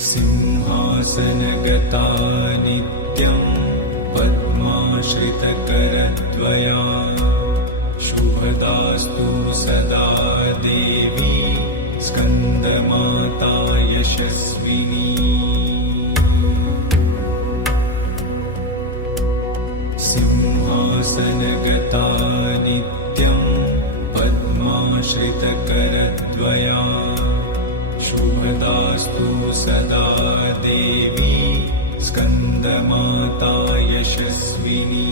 सिंहासनगता नित्यं पद्माश्रितकरद्वया शुभदास्तु सदा देवी स्कन्दमाता यशस्विनी। सिंहासनगता नित्यं पद्माश्रितकरद्वया शुभदास्तु सदा देवी स्कन्दमाता यशस्विनी।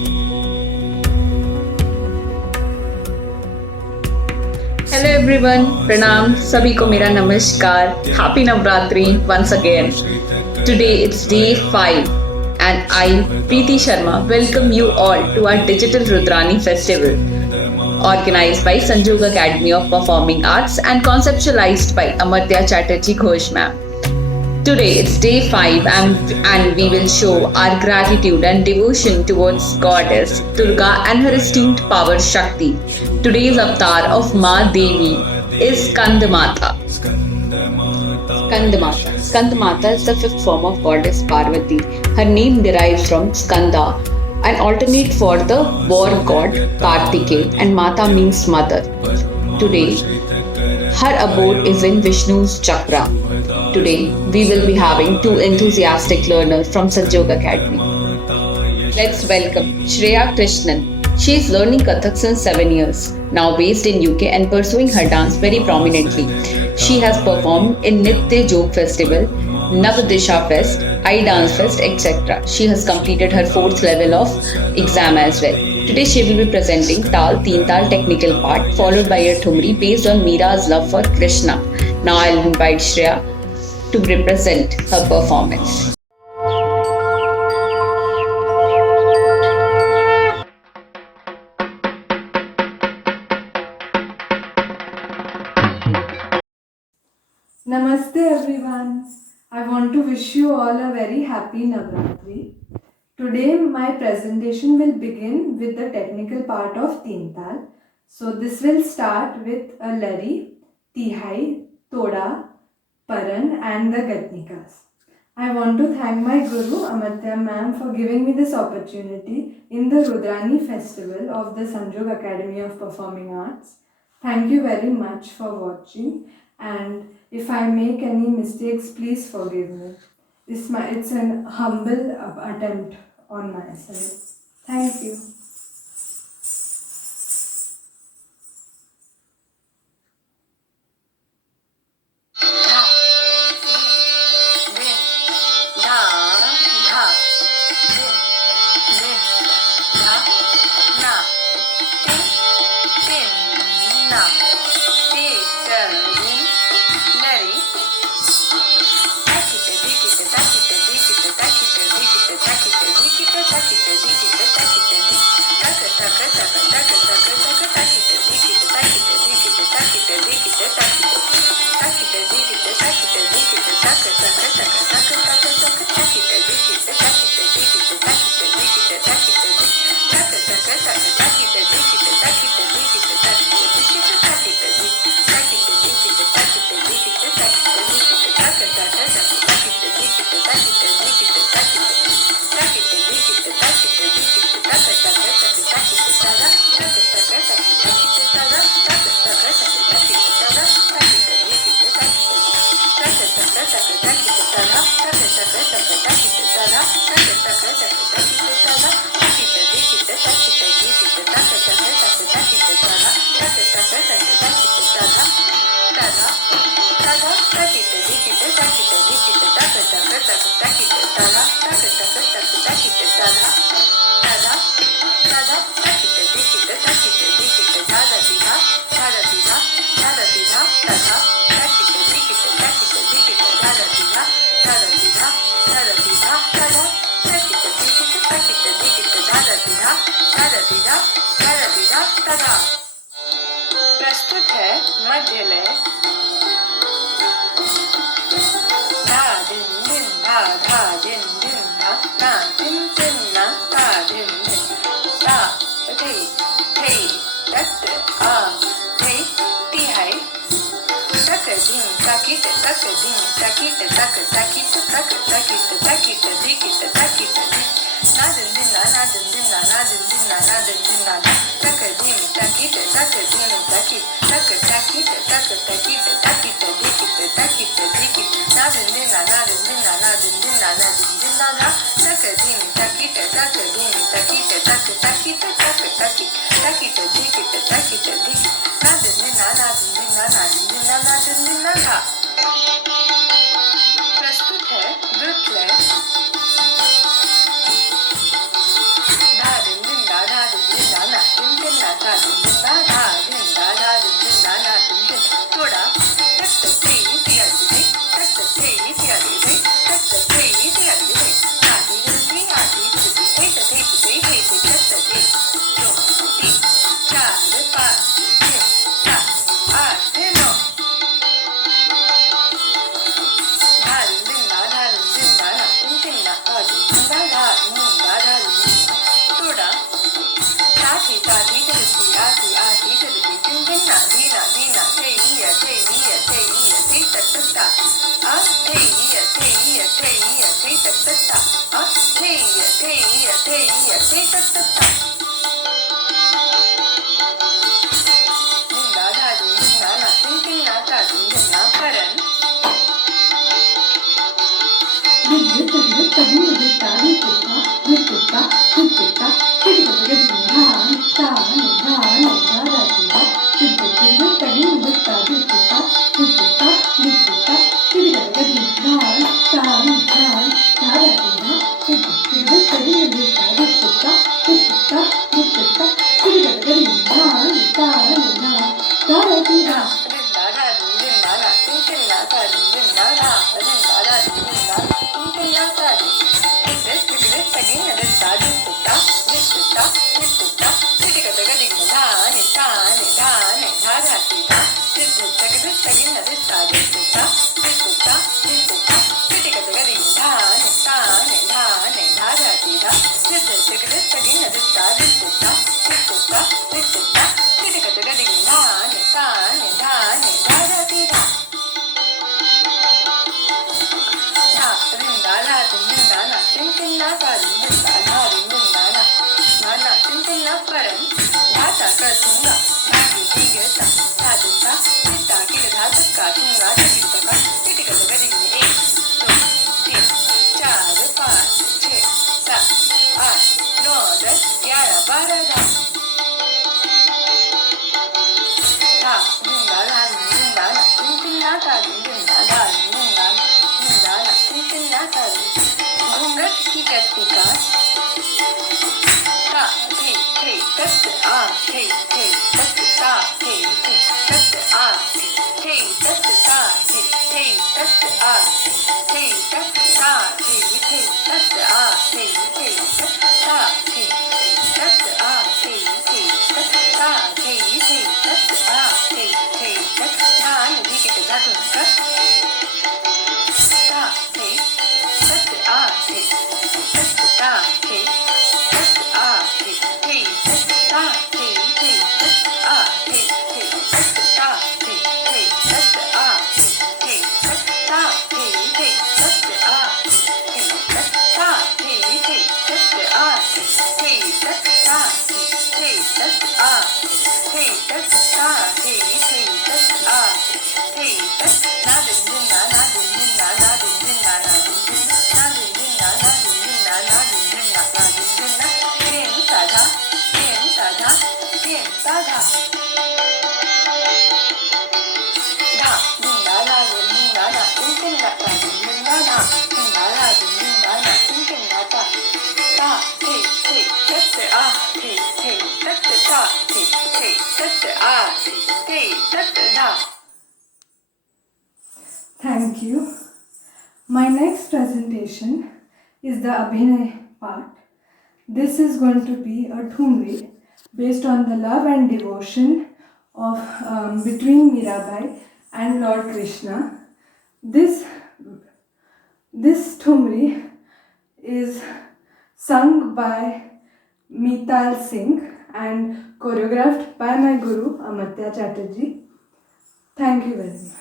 हेलो एवरीवन, प्रणाम सभी को मेरा नमस्कार। Happy Navratri once again. Today it's day 5 and I, Preeti Sharma, welcome you all to our digital Rudrani festival organized by Sanjog Academy of Performing Arts and conceptualized by Amartya Chatterjee Ghosh ma'am. Today it's day 5 and we will show our gratitude and devotion towards Goddess Durga and her esteemed power Shakti. Today's avatar of Ma Devi is Skandamata. Skandamata is the fifth form of Goddess Parvati. Her name derives from Skanda, an alternate for the war god Kartikeya, and Mata means mother. Today, her abode is in Vishnu's chakra. Today, we will be having two enthusiastic learners from Sanjog Academy. Let's welcome Shreya Krishnan. She is learning Kathak since 7 years, now based in UK and pursuing her dance very prominently. She has performed in Nitya Jog Festival, Navdisha Fest, iDance Fest, etc. She has completed her 4th level of exam as well. Today she will be presenting Tal Teen Tal technical part followed by a Thumri based on Meera's love for Krishna. Now I'll invite Shreya to represent her performance. Namaste everyone. I want to wish you all a very happy Navratri. Today my presentation will begin with the technical part of Teen Tal. So this will start with a Lari, Tihai, Toda, Paran and the Gatnikas. I want to thank my Guru Amartya ma'am for giving me this opportunity in the Rudrani festival of the Sanjog Academy of Performing Arts. Thank you very much for watching, and if I make any mistakes, please forgive me. It's an humble attempt on my side. Thank you. प्रस्तुत है मध्य लय। धा दिन दिन धा धा दिन दिन धा ना दिन दिन ना धा दिन दिन धा थे थे तत आ थे तिहाई तक दिन का की takit tak dim takit tak takit tak takit takit dikit takit na din din na din din na din din na din din na tak dim takit tak dim takit tak takit tak takit takit dikit takit dikit na din din na din din na din din na din din na tak dim takit tak dim takit tak takit tak takit takit dikit takit dikit na din din na din din na din din na din din na प्रस्तुत है ब्रुटलेट धा दिन दिन धा धा दिन दिन धा ना दिन दिन ना धा दिन दिन धा धा दिन धा धा दिन दिन धा ना दिन दिन थोड़ा तक तक थे तिया दे तक तक थे तिया दे तक तक थे तिया दे आधी गलती आधी गलती थे थे थे हे थे तक तक थे दो तीन चार पाँच छः सात आठ नौ Thank you. My next presentation is the Abhinay part. This is going to be a Thumri based on the love and devotion of between Mirabai and Lord Krishna. This Thumri is sung by Mital Singh and choreographed by my guru Amatya Chatterjee. Thank you very much.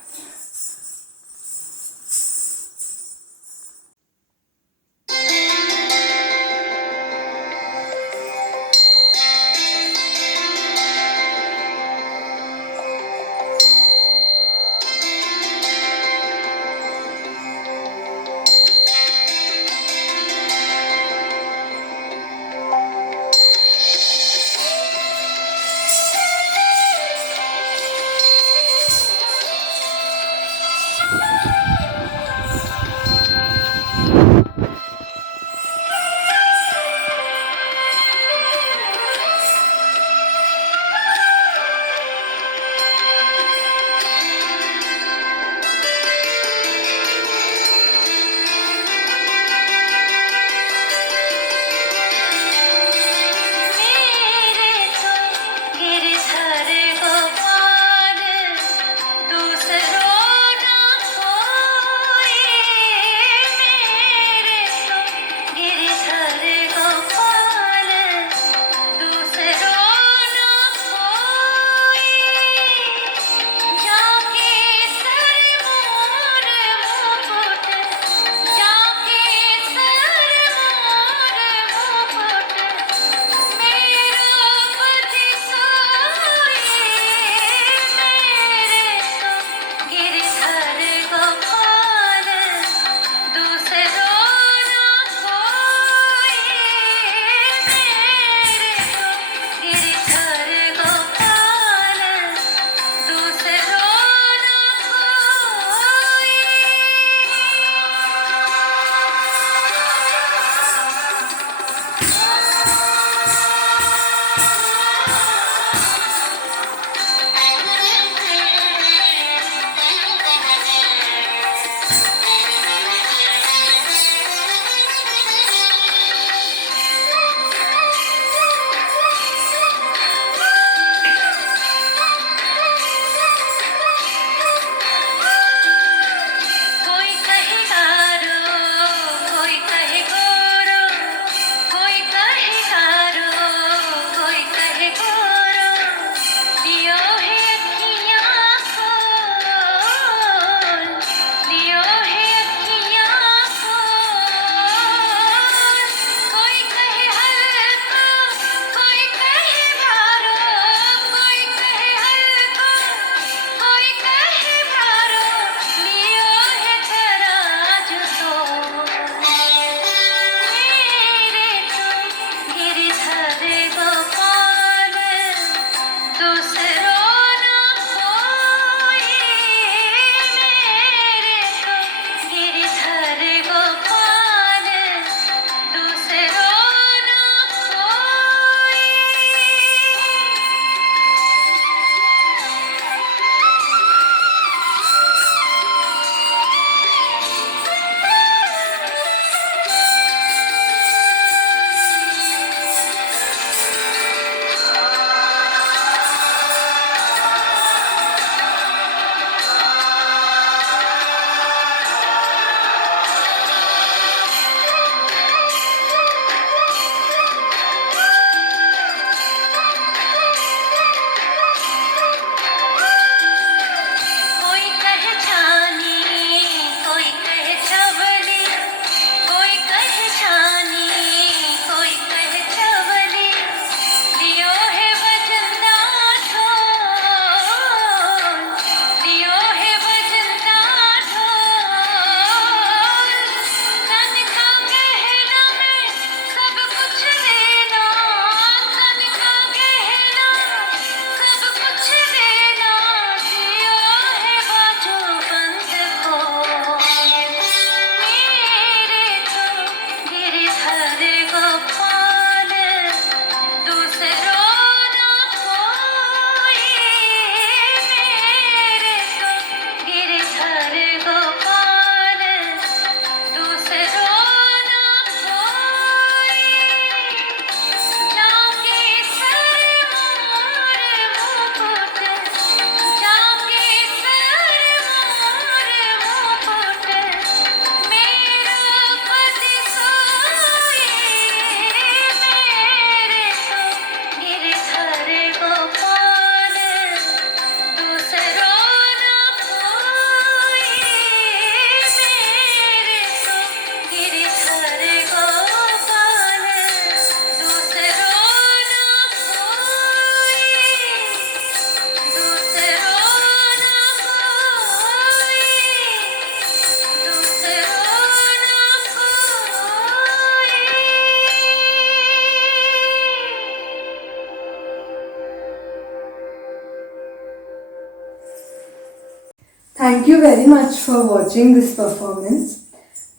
thank you very much for watching this performance,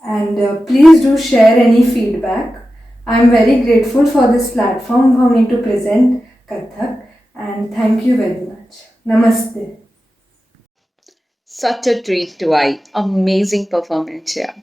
and please do share any feedback. I am very grateful for this platform for me to present Kathak, and thank you very much. Namaste. Such a treat to eye. Amazing performance here.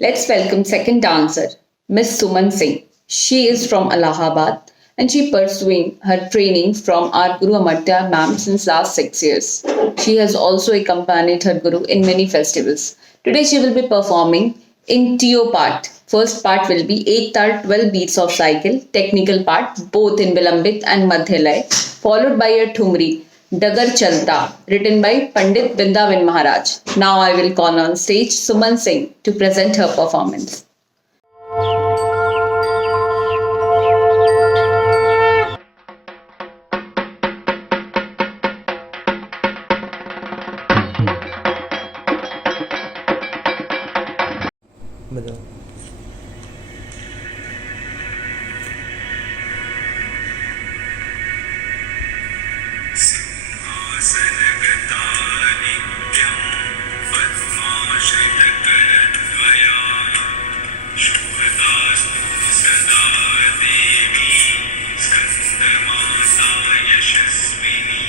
Let's welcome second dancer, Miss Suman Singh. She is from Allahabad and she pursuing her training from our Guru Amartya ma'am since last 6 years. She has also accompanied her Guru in many festivals. Today she will be performing in TO part. First part will be 8 tar 12 beats of cycle, technical part both in Vilambit and Madhyalay, followed by a Thumri, Dagar Chalta, written by Pandit Bindavan Maharaj. Now I will call on stage Suman Singh to present her performance. बताओ। सिंहासनगता नित्यं पद्माश्रितकरद्वया शुभदास्तु सदा देवी स्कन्दमाता यशस्विनी.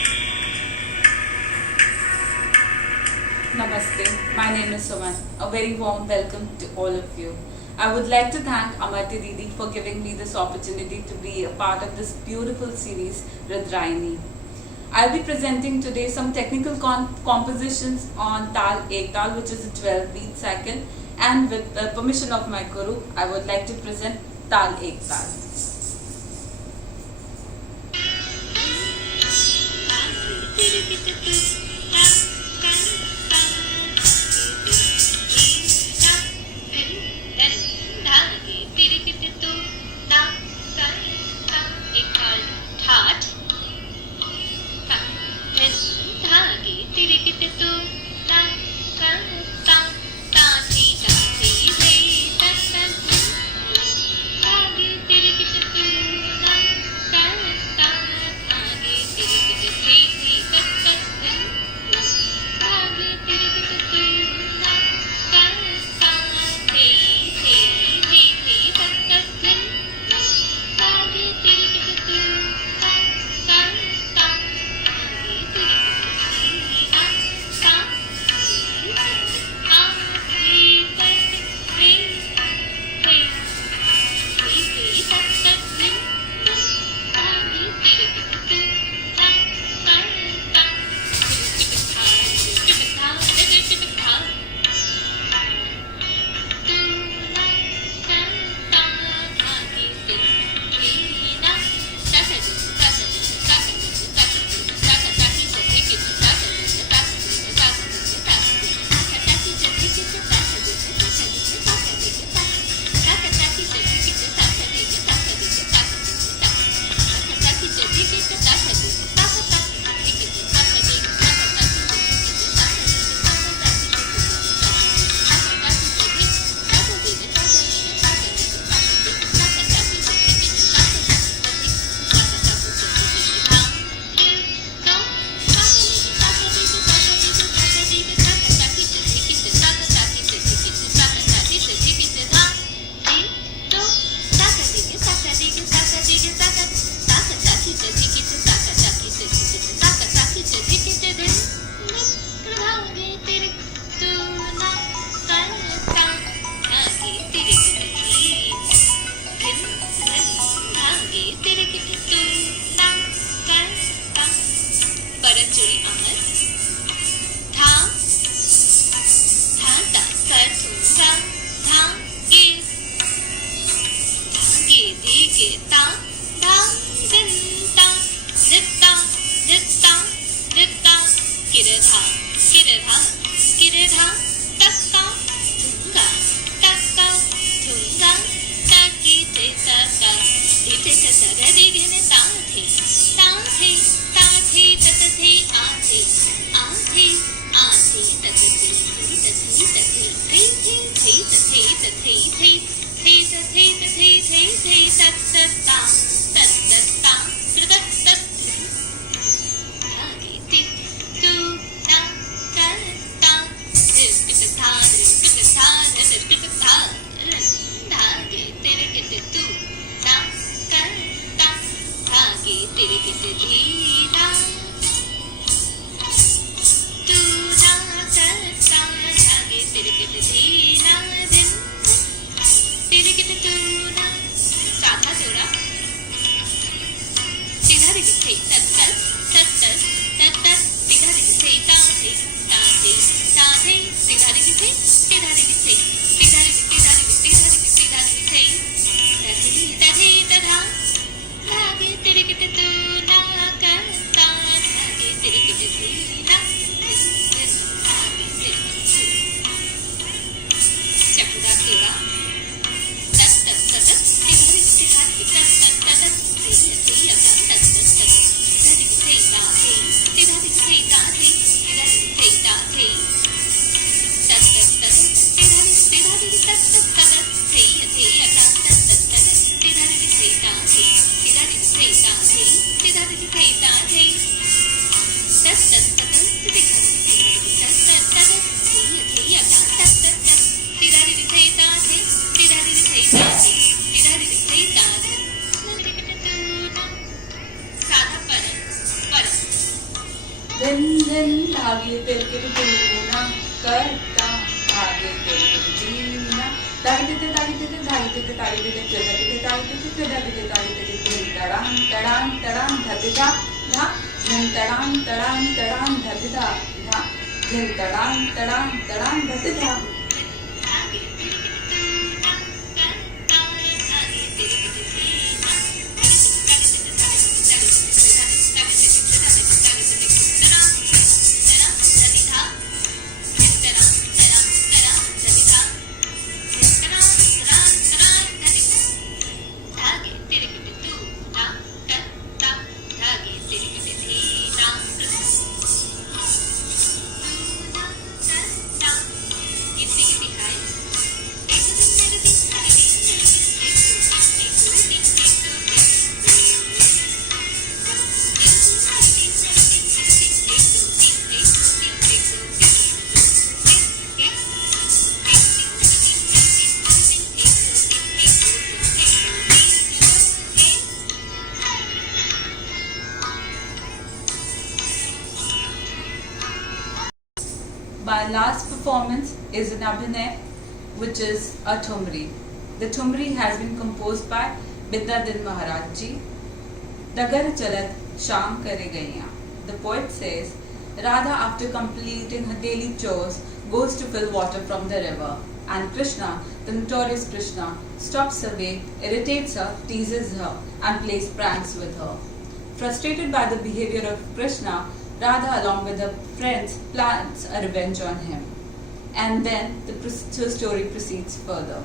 Namaste, my name is Suman. A very warm welcome to all of you. I would like to thank Amartya Didi for giving me this opportunity to be a part of this beautiful series, Rudrayani. I'll be presenting today some technical compositions on Tal Ek Tal, which is a 12-beat cycle, and with the permission of my Guru, I would like to present Tal Ek Tal. तिरकिट धागे तिरकिट तू ना करता धागे तिरकिट धीरा तू ना करता धागे तिरकिट धीरा दिन तिरकिट तू ना साधा जोड़ा सीधा दिखे तत्तर तत्तर तत्तर सीधा दिखे ताते ताते ताते सीधा दिखे सीधा दिखे सीधा दिखे सीधा दिखे सीधा दिखे तथे तथे तथा धागे तिरकिट तू ना करता धागे तिरकिट धीरा धागे तिरकिट तू चकदा जोड़ा तत्तर तत्तर सीधा दिखे तत्तर तत्तर दिन दिन धागे तिरकिट दूना करता धागे तिरकिट दीना धागे तिते धागे तिते धागे तिते धागे तिते चला तिते धागे तिते धागे तिते धागे तिते दिन तड़ांग तड़ांग तड़ांग धतिदा धा दिन तड़ांग तड़ांग तड़ांग धतिदा धा दिन तड़ांग तड़ांग तड़ांग धतिदा My last performance is an Abhinay, which is a Thumri. The Thumri has been composed by Bidyadin Maharaj Ji. Dagar chalat sham kare gaiya. The poet says, Radha, after completing her daily chores, goes to fill water from the river, and Krishna, the notorious Krishna, stops her way, irritates her, teases her, and plays pranks with her. Frustrated by the behavior of Krishna, Radha, along with her friends, plans a revenge on him. And then the story proceeds further.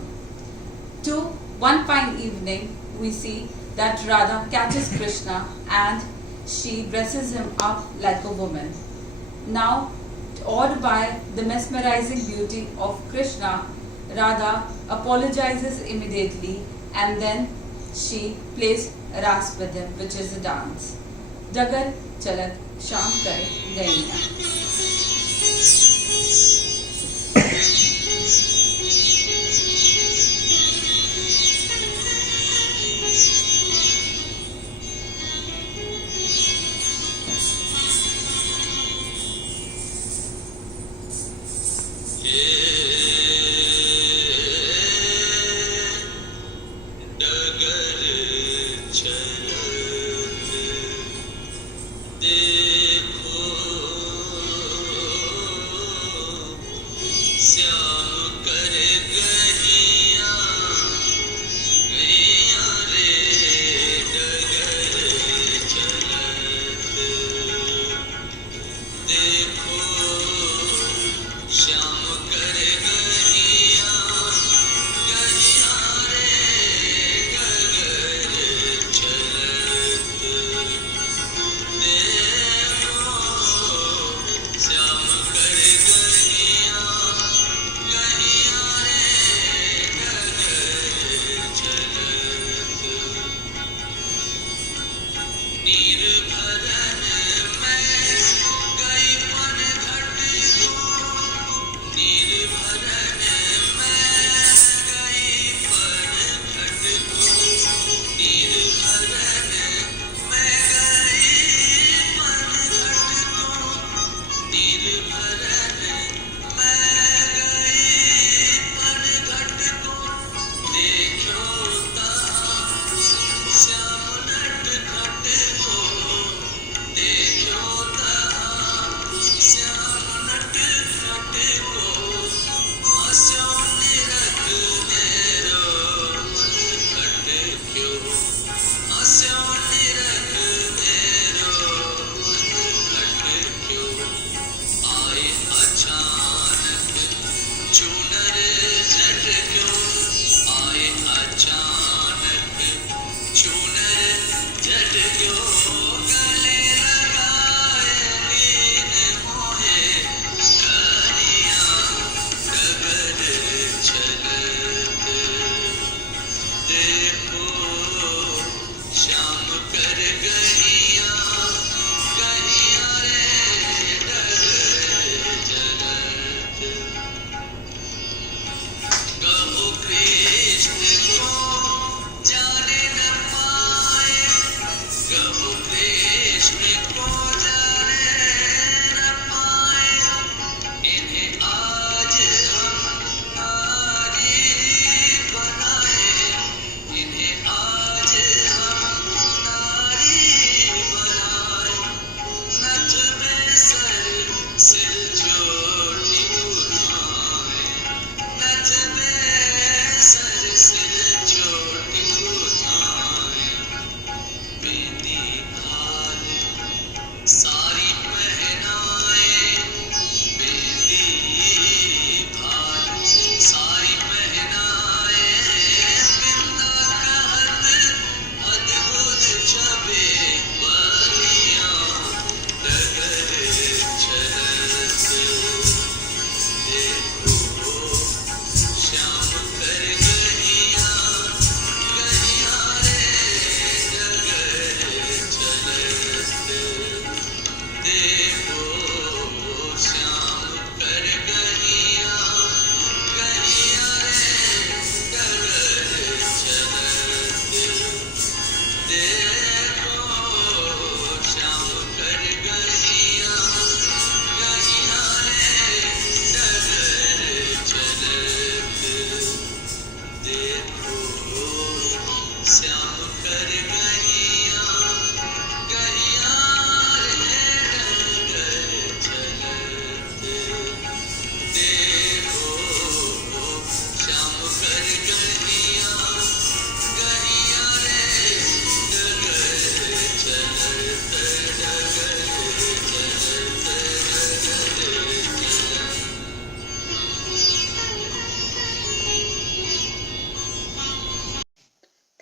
One fine evening, we see that Radha catches Krishna and she dresses him up like a woman. Now, awed by the mesmerizing beauty of Krishna, Radha apologizes immediately and then she plays ras with him, which is a dance. Dagar chalat sham kare gaiya. चलत देखो,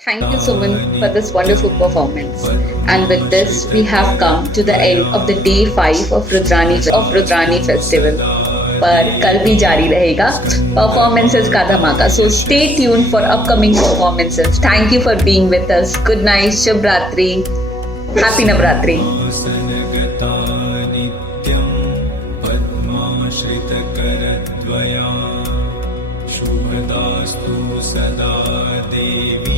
Thank you, Suman, for this wonderful performance. And with this, we have come to the end of the day 5 of Rudrani Festival. पर कल भी जारी रहेगा performances का धमाका. So stay tuned for upcoming performances. Thank you for being with us. Good night, Shubh Ratri, Happy Navratri. आसनगता नित्यं पद्माश्रितकरद्वया शुभदास्तु सदा देवी